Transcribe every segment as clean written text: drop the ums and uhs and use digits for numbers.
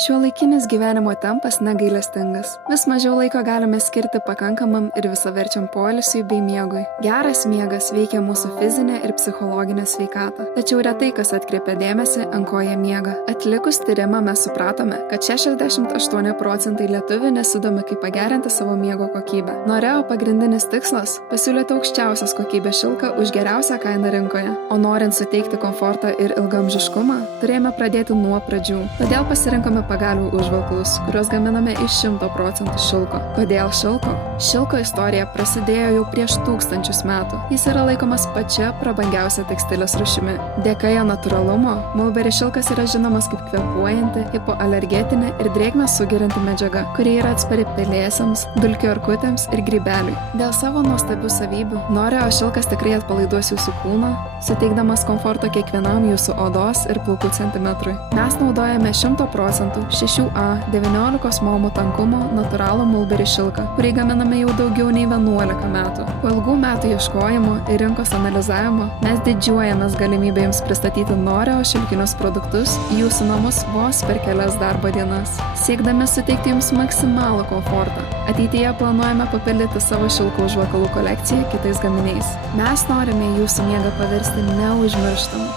Šiuolaikinis gyvenimo tempas negailestingas. Vis mažiau laiko galime skirti pakankamam ir visaverčiam poilsiui bei miegui. Geras miegas veikia mūsų fizinę ir psichologinę sveikatą. Tačiau retai kas atkreipia dėmesį, ant ko jie miega. Atlikus tyrimą mes supratome, kad 68% lietuvių nesidomi, kaip pagerinti savo miego kokybę. Norėjo pagrindinis tikslas – pasiūlyti aukščiausios kokybės šilką už geriausią kainą rinkoje. O norint suteikti komfortą ir ilgaamžiškumą, turėjome pradėti nuo pradžių. Todėl pasirinkome pagalvių užvalkalus, kuriuos gaminame iš 100% šilko. Kodėl šilko? Šilko istorija prasidėjo jau prieš 1000 metų. Jis yra laikomas pačia prabangiausia tekstilės rūšimi. Dėka jo natūralumo, mulberry šilkas yra žinomas kaip kvėpuojanti, hipoalergetinė ir drėgmę sugerianti medžiaga, kuri yra atspari pelėsiams, dulkių erkutėms ir grybeliui. Dėl savo nuostabių savybių, Noreo šilkas tikrai atpalaiduos jūsų kūną, suteikdamas komforto kiekvienam jūsų odos ir plaukų centimetrui. Mes naudojame 100% 6A 19 momų tankumo natūralų mulberry šilką, kurį gaminame jau daugiau nei 11 metų. Po ilgų metų ieškojimo ir rinkos analizavimo mes didžiuojamės galimybę jums pristatyti Noreo šilkinius produktus į jūsų namus vos per kelias darbo dienas, siekdami suteikti jums maksimalų komfortą. Ateityje planuojame papildyti savo šilkų užvalkalų kolekciją kitais gaminiais. Mes norime jūsų miegą paversti neužmirštamu.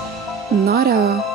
Noreo.